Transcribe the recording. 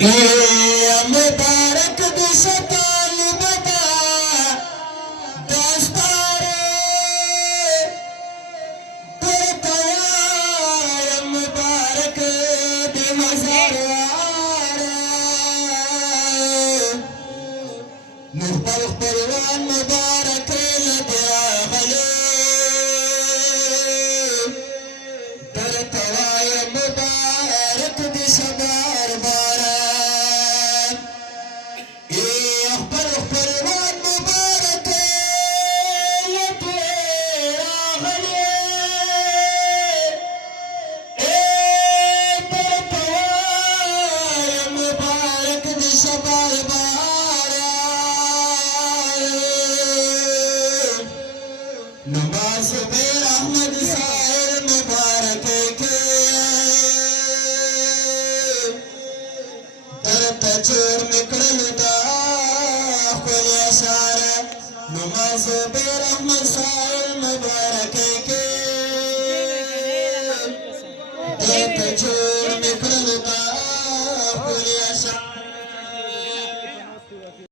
يا مبارك بشطال بدا دستاري برتوا يا مبارك بمزار نخبر خبروان مبارك لدرا غلي برتوا يا مبارك بشبار باران اخبر خبروان مبارك لدرا غلي برتوا يا مبارك بشبار باران نماز بیر احمد سائر مبارک کے درتا چور نکڑل دا خلی اشارہ نماز بیر احمد سائر مبارک